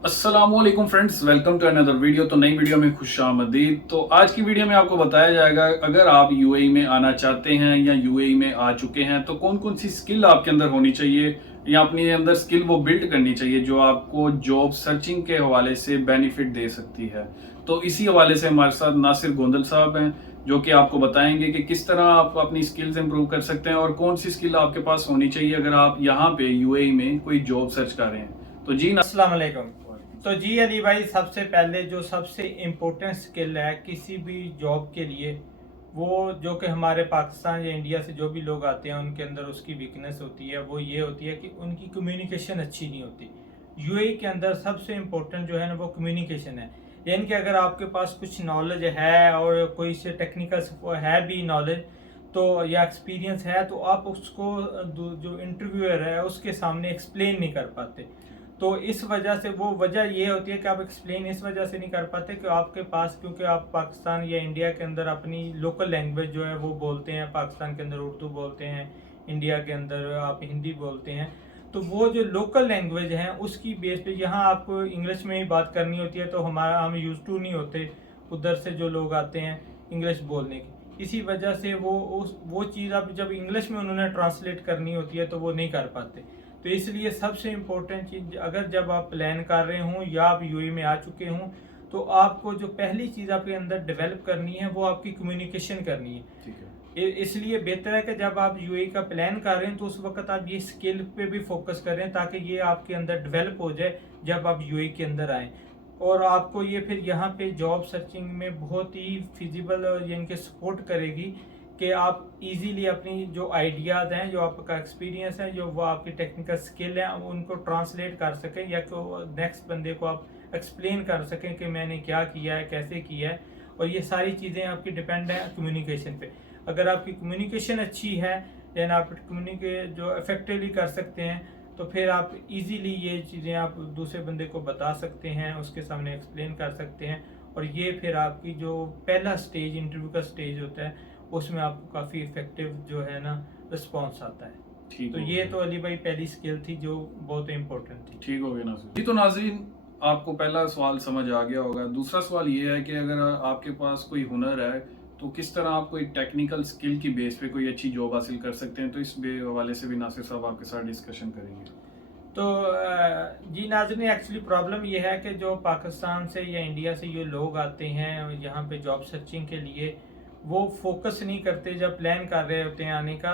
अस्सलामुअलैकुम friends, welcome to another video. तो नई वीडियो में खुशामदीद। तो आज की वीडियो में आपको बताया जाएगा, अगर आप यूएई में आना चाहते हैं या यूएई में आ चुके हैं तो कौन कौन सी स्किल आपके अंदर होनी चाहिए या अपने अंदर स्किल वो बिल्ड करनी चाहिए जो आपको जॉब सर्चिंग के हवाले से बेनिफिट दे सकती है। तो इसी हवाले से हमारे साथ नासिर गोंदल साहब हैं जो कि आपको बताएंगे कि किस तरह आप अपनी स्किल्स इंप्रूव कर सकते हैं और कौन सी स्किल आपके पास होनी चाहिए अगर आप यहाँ पे यूएई में कोई जॉब सर्च कर रहे हैं। तो जी अस्सलाम वालेकुम। तो जी अली भाई, सबसे पहले जो सबसे इम्पोर्टेंट स्किल है किसी भी जॉब के लिए, वो जो कि हमारे पाकिस्तान या इंडिया से जो भी लोग आते हैं उनके अंदर उसकी वीकनेस होती है, वो ये होती है कि उनकी कम्युनिकेशन अच्छी नहीं होती। यूएई के अंदर सबसे इम्पोर्टेंट जो है ना वो कम्युनिकेशन है। यानी कि अगर आपके पास कुछ नॉलेज है और कोई से टेक्निकल है भी नॉलेज तो या एक्सपीरियंस है, तो आप उसको जो इंटरव्यूअर है उसके सामने एक्सप्लेन नहीं कर पाते। तो इस वजह से वो वजह ये होती है कि आप एक्सप्लेन इस वजह से नहीं कर पाते कि आपके पास, क्योंकि आप पाकिस्तान या इंडिया के अंदर अपनी लोकल लैंग्वेज जो है वो बोलते हैं। पाकिस्तान के अंदर उर्दू बोलते हैं, इंडिया के अंदर आप हिंदी बोलते हैं। तो वो जो लोकल लैंग्वेज है उसकी बेस पे यहाँ आपको इंग्लिश में ही बात करनी होती है, तो हम यूज टू नहीं होते उधर से जो लोग आते हैं इंग्लिश बोलने की। इसी वजह से वो चीज़ अब जब इंग्लिश में उन्होंने ट्रांसलेट करनी होती है तो वो नहीं कर पाते। तो इसलिए सबसे इम्पोर्टेंट चीज़, अगर जब आप प्लान कर रहे हों या आप यूएई में आ चुके हों, तो आपको जो पहली चीज़ आपके अंदर डेवलप करनी है वो आपकी कम्युनिकेशन करनी है। ठीक है। इसलिए बेहतर है कि जब आप यूएई का प्लान कर रहे हैं तो उस वक्त आप ये स्किल पे भी फोकस करें ताकि ये आपके अंदर डेवलप हो जाए जब आप यूएई के अंदर आएँ। और आपको ये फिर यहाँ पे जॉब सर्चिंग में बहुत ही फिजिबल यानी कि सपोर्ट करेगी कि आप इजीली अपनी जो आइडियाज़ हैं, जो आपका एक्सपीरियंस है, जो वो आपकी टेक्निकल स्किल है, उनको ट्रांसलेट कर सकें या कि नेक्स्ट बंदे को आप एक्सप्लेन कर सकें कि मैंने क्या किया है, कैसे किया है। और ये सारी चीज़ें आपकी डिपेंड है कम्युनिकेशन पे। अगर आपकी कम्युनिकेशन अच्छी है, देन आप कम्युनिकेट जो इफेक्टिवली कर सकते हैं, तो फिर आप इजीली ये चीज़ें आप दूसरे बंदे को बता सकते हैं, उसके सामने एक्सप्लेन कर सकते हैं। और ये फिर आपकी जो पहला स्टेज, इंटरव्यू का स्टेज होता है, उसमें आपको काफ़ी इफेक्टिव जो है ना रिस्पॉन्स आता है। ठीक तो हो ये गया। तो अली भाई पहली स्किल थी जो बहुत इम्पोर्टेंट थी। ठीक हो गया नाज़रीन जी। तो नाज़रीन, आपको पहला सवाल समझ आ गया होगा। दूसरा सवाल ये है कि अगर आपके पास कोई हुनर है तो किस तरह आप कोई टेक्निकल स्किल की बेस पे कोई अच्छी जॉब हासिल कर सकते हैं। तो इस हवाले से भी नासिर साहब आपके साथ डिस्कशन करेंगे। तो जी नाज़रीन, एक्चुअली प्रॉब्लम ये है कि जो पाकिस्तान से या इंडिया से ये लोग आते हैं यहाँ पे जॉब सर्चिंग के लिए, वो फोकस नहीं करते जब प्लान कर रहे होते हैं आने का।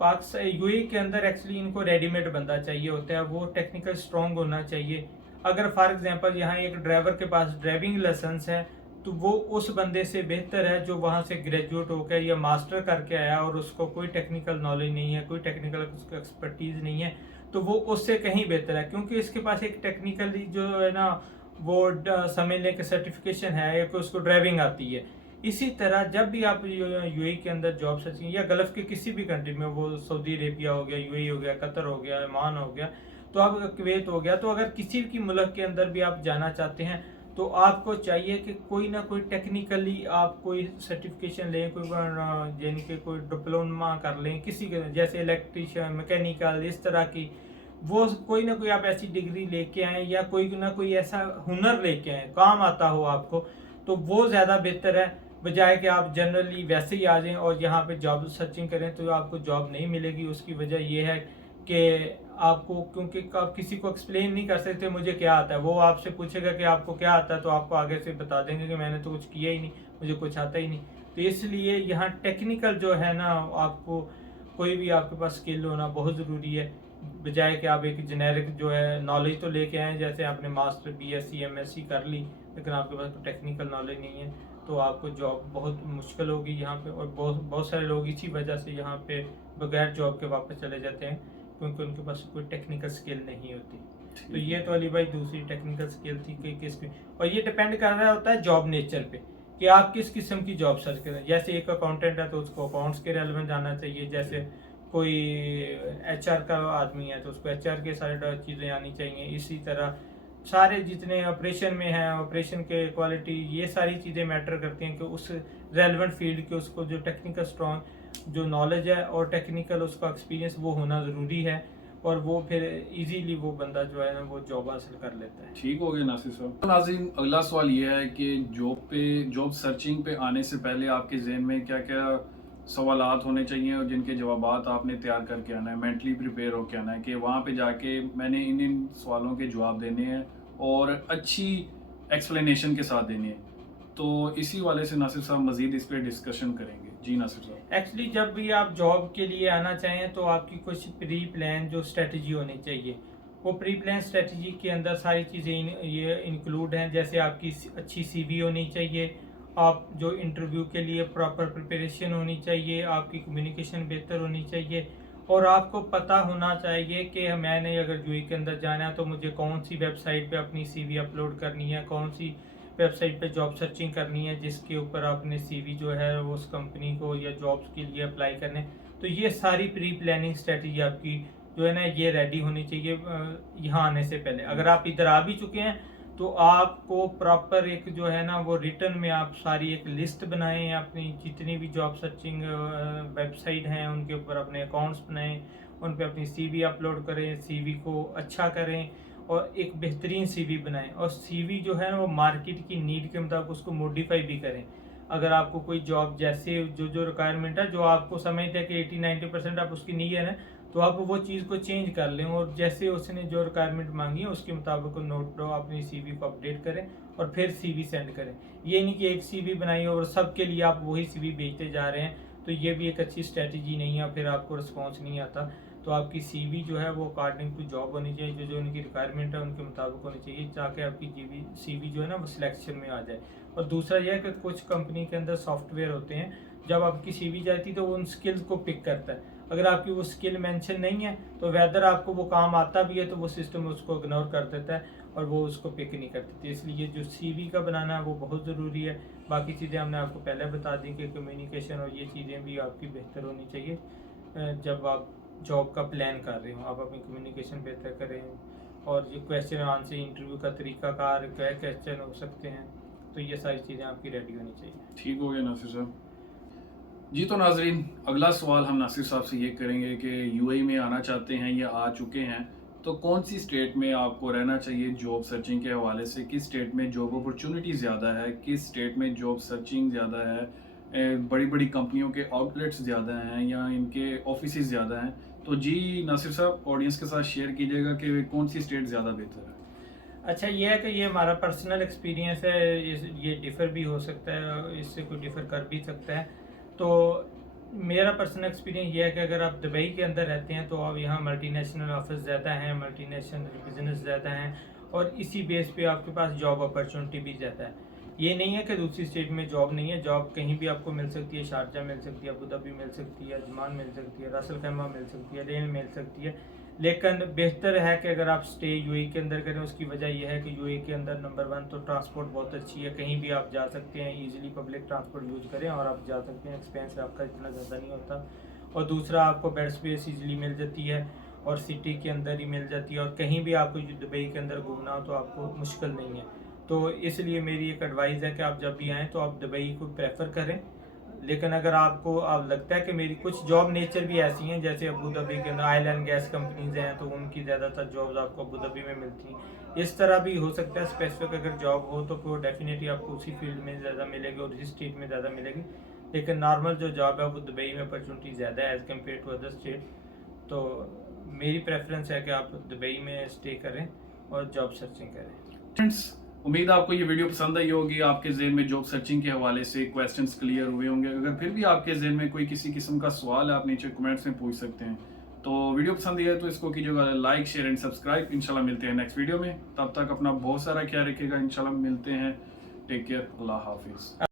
पाकिस्तान यूएई के अंदर एक्चुअली इनको रेडीमेड बंदा चाहिए होता है, वो टेक्निकल स्ट्रॉन्ग होना चाहिए। अगर फॉर एग्जांपल यहाँ एक ड्राइवर के पास ड्राइविंग लाइसेंस है, तो वो उस बंदे से बेहतर है जो वहाँ से ग्रेजुएट होकर या मास्टर करके आया और उसको कोई टेक्निकल नॉलेज नहीं है, कोई टेक्निकल एक्सपर्टीज नहीं है। तो वो उससे कहीं बेहतर है, क्योंकि इसके पास एक टेक्निकली जो है ना वो समझ लें कि सर्टिफिकेशन है या कि उसको ड्राइविंग आती है। इसी तरह जब भी आप यूएई के अंदर जॉब सर्चिंग या गल्फ के किसी भी कंट्री में, वो सऊदी अरेबिया हो गया, यूएई हो गया, कतर हो गया, ओमान हो गया, तो आप कुवैत हो गया, तो अगर किसी की मुल्क के अंदर भी आप जाना चाहते हैं तो आपको चाहिए कि कोई ना कोई टेक्निकली आप कोई सर्टिफिकेशन लें, कोई यानी कि कोई डिप्लोमा कर लें किसी के, जैसे इलेक्ट्रिशियन, मैकेनिकल, इस तरह की। वो कोई ना कोई आप ऐसी डिग्री लेके आए या कोई ना कोई ऐसा हुनर लेके आए काम आता हो आपको, तो वो ज़्यादा बेहतर है, बजाय कि आप जनरली वैसे ही आ जाएं और यहाँ पे जॉब सर्चिंग करें तो आपको जॉब नहीं मिलेगी। उसकी वजह ये है कि आपको, क्योंकि आप किसी को एक्सप्लेन नहीं कर सकते मुझे क्या आता है। वो आपसे पूछेगा कि आपको क्या आता है, तो आपको आगे से बता देंगे कि मैंने तो कुछ किया ही नहीं, मुझे कुछ आता ही नहीं। तो इसलिए यहाँ टेक्निकल जो है ना, आपको कोई भी आपके पास स्किल होना बहुत ज़रूरी है, बजाय कि आप एक जेनेरिक जो है नॉलेज तो लेके आए, जैसे आपने मास्टर बीएससी एमएससी कर ली लेकिन आपके पास कोई टेक्निकल नॉलेज नहीं है, तो आपको जॉब बहुत मुश्किल होगी यहाँ पे। और बहुत बहुत सारे लोग इसी वजह से यहाँ पे बगैर जॉब के वापस चले जाते हैं, क्योंकि उनके पास कोई टेक्निकल स्किल नहीं होती। तो ये तो अली भाई दूसरी टेक्निकल स्किल थी कि किस पे, और ये डिपेंड कर रहा होता है जॉब नेचर पे कि आप किस किस्म की जॉब सर्च करें। जैसे एक अकाउंटेंट है तो उसको अकाउंट्स के रेलेवेंट आना चाहिए, जैसे कोई एचआर का आदमी है तो उसको एचआर के सारे चीज़ें आनी चाहिए। इसी तरह सारे जितने ऑपरेशन में हैं, ऑपरेशन के क्वालिटी, ये सारी चीज़ें मैटर करती हैं कि उस रेलेवेंट फील्ड के उसको जो टेक्निकल स्ट्रॉन्ग जो नॉलेज है और टेक्निकल उसका एक्सपीरियंस वो होना ज़रूरी है। और वो फिर इजीली वो बंदा जो है ना वो जॉब हासिल कर लेता है। ठीक हो गया नासिर साहब। तो नाज़रीन, अगला सवाल ये है कि जॉब सर्चिंग पे आने से पहले आपके जहन में क्या क्या सवालात होने चाहिए और जिनके जवाबात आपने तैयार करके आना है, मेंटली प्रिपेयर होके आना है कि वहाँ पे जाके मैंने इन इन सवालों के जवाब देने हैं और अच्छी एक्सप्लेनेशन के साथ देने हैं। तो इसी वाले से नासिर साहब मज़ीद इस पर डिस्कशन करेंगे। जी नासिर साहब। एक्चुअली जब भी आप जॉब के लिए आना चाहें तो आपकी कुछ प्री प्लान जो स्ट्रेटजी होनी चाहिए, वो प्री प्लान स्ट्रेटजी के अंदर सारी चीज़ें ये इंक्लूड हैं। जैसे आपकी अच्छी सीवी होनी चाहिए, आप जो इंटरव्यू के लिए प्रॉपर प्रिपरेशन होनी चाहिए, आपकी कम्युनिकेशन बेहतर होनी चाहिए, और आपको पता होना चाहिए कि मैंने अगर यूएई के अंदर जाना है तो मुझे कौन सी वेबसाइट पे अपनी सीवी अपलोड करनी है, कौन सी वेबसाइट पे जॉब सर्चिंग करनी है जिसके ऊपर आपने सीवी जो है वो उस कंपनी को या जॉब्स के लिए अप्लाई करने। तो ये सारी प्री प्लानिंग स्ट्रेटजी आपकी जो है ना ये रेडी होनी चाहिए यहाँ आने से पहले। अगर आप इधर आ भी चुके हैं तो आपको प्रॉपर एक जो है ना वो रिटर्न में आप सारी एक लिस्ट बनाएं, अपनी जितनी भी जॉब सर्चिंग वेबसाइट हैं उनके ऊपर अपने अकाउंट्स बनाएं, उन पे अपनी सीवी अपलोड करें, सीवी को अच्छा करें और एक बेहतरीन सीवी बनाएं। और सीवी जो है ना वो मार्केट की नीड के मुताबिक उसको मॉडिफाई भी करें। अगर आपको कोई जॉब जैसे जो जो रिक्वायरमेंट है जो आपको समझते हैं कि 80-90% आप उसकी नहीं है ना, तो आप वो चीज़ को चेंज कर लें और जैसे उसने जो रिक्वायरमेंट मांगी है उसके मुताबिक नोट लो, अपनी सीवी को अपडेट करें और फिर सीवी सेंड करें। ये नहीं कि एक सीवी बनाई और सबके लिए आप वही सीवी भेजते जा रहे हैं, तो ये भी एक अच्छी स्ट्रेटजी नहीं है, फिर आपको रिस्पॉन्स नहीं आता। तो आपकी सीवी जो है वो अकॉर्डिंग टू जॉब होनी चाहिए, जो जो उनकी रिक्वायरमेंट है उनके मुताबिक होनी चाहिए, ताकि आपकी सीवी जो है ना वो सिलेक्शन में आ जाए। और दूसरा यह है कि कुछ कंपनी के अंदर सॉफ्टवेयर होते हैं, जब आपकी सीवी जाती है तो वो उन स्किल्स को पिक करता है। अगर आपकी वो स्किल मेंशन नहीं है तो वेदर आपको वो काम आता भी है तो वो सिस्टम उसको इग्नोर कर देता है और वो उसको पिक नहीं कर देती। इसलिए जो सीवी का बनाना है वो बहुत ज़रूरी है। बाकी चीज़ें हमने आपको पहले बता दी कि कम्युनिकेशन और ये चीज़ें भी आपकी बेहतर होनी चाहिए। जब आप जॉब का प्लान कर रहे हो आप अपनी कम्युनिकेशन बेहतर करें, और ये क्वेश्चन आंसर इंटरव्यू का तरीकाकार क्या क्वेश्चन हो सकते हैं, तो ये सारी चीज़ें आपकी रेडी होनी चाहिए। ठीक हो गया नासिर साहब। जी तो नाजरीन, अगला सवाल हम नासिर साहब से ये करेंगे कि यूएई में आना चाहते हैं या आ चुके हैं तो कौन सी स्टेट में आपको रहना चाहिए जॉब सर्चिंग के हवाले से, किस स्टेट में जॉब अपॉर्चुनिटी ज़्यादा है, किस स्टेट में जॉब सर्चिंग ज़्यादा है, बड़ी बड़ी कंपनियों के आउटलेट्स ज़्यादा हैं या इनके ऑफिस ज़्यादा हैं। तो जी नासिर साहब, ऑडियंस के साथ शेयर कीजिएगा कि कौन सी स्टेट ज़्यादा बेहतर है। अच्छा, ये है कि ये हमारा पर्सनल एक्सपीरियंस है, ये डिफ़र भी हो सकता है, इससे कोई डिफ़र कर भी सकता है। तो मेरा पर्सनल एक्सपीरियंस ये है कि अगर आप दुबई के अंदर रहते हैं तो अब यहाँ मल्टीनेशनल ऑफिस ज़्यादा हैं, मल्टीनेशनल बिजनेस ज़्यादा हैं और इसी बेस पे आपके पास जॉब अपॉर्चुनिटी भी ज़्यादा है। ये नहीं है कि दूसरी स्टेट में जॉब नहीं है, जॉब कहीं भी आपको मिल सकती है। शारजा मिल सकती है, अबू धाबी मिल सकती है, अजमान मिल सकती है, रासल खैमा मिल सकती है, रेल मिल सकती है। लेकिन बेहतर है कि अगर आप स्टे यूएई के अंदर करें। उसकी वजह यह है कि यूएई के अंदर नंबर 1 तो ट्रांसपोर्ट बहुत अच्छी है, कहीं भी आप जा सकते हैं, इजीली पब्लिक ट्रांसपोर्ट यूज़ करें और आप जा सकते हैं, एक्सपेंस आपका इतना ज़्यादा नहीं होता। और दूसरा, आपको बेड स्पेस ईजिली मिल जाती है और सिटी के अंदर ही मिल जाती है, और कहीं भी आपको दुबई के अंदर घूमना हो तो आपको मुश्किल नहीं है। तो इसलिए मेरी एक एडवाइस है कि आप जब भी आएँ तो आप दुबई को प्रेफर करें। लेकिन अगर आपको लगता है कि मेरी कुछ जॉब नेचर भी ऐसी हैं, जैसे अबू धाबी के अंदर ऑयल एंड गैस कंपनीज हैं तो उनकी ज़्यादातर जॉब्स आपको अबू धाबी में मिलती हैं। इस तरह भी हो सकता है स्पेसिफिक अगर जॉब हो तो फिर डेफिनेटली आपको उसी फील्ड में ज़्यादा मिलेगी और उसी स्टेट में ज़्यादा मिलेगी। लेकिन नॉर्मल जो जॉब है वो दुबई में अपॉर्चुनिटी ज़्यादा है as compare to other state. तो मेरी प्रेफरेंस है कि आप दुबई में स्टे करें और जॉब सर्चिंग करें। फ्रेंड्स, उम्मीद आपको ये वीडियो पसंद आई होगी, आपके जहन में जॉब सर्चिंग के हवाले से क्वेश्चंस क्लियर हुए होंगे। अगर फिर भी आपके जहन में कोई किसी किस्म का सवाल है आप नीचे कमेंट्स में पूछ सकते हैं। तो वीडियो पसंद आई है तो इसको कीजिएगा लाइक, शेयर एंड सब्सक्राइब। इंशाल्लाह मिलते हैं नेक्स्ट वीडियो में, तब तक अपना बहुत सारा ख्याल रखिएगा। इंशाल्लाह मिलते हैं, टेक केयर, अल्लाह हाफिज़।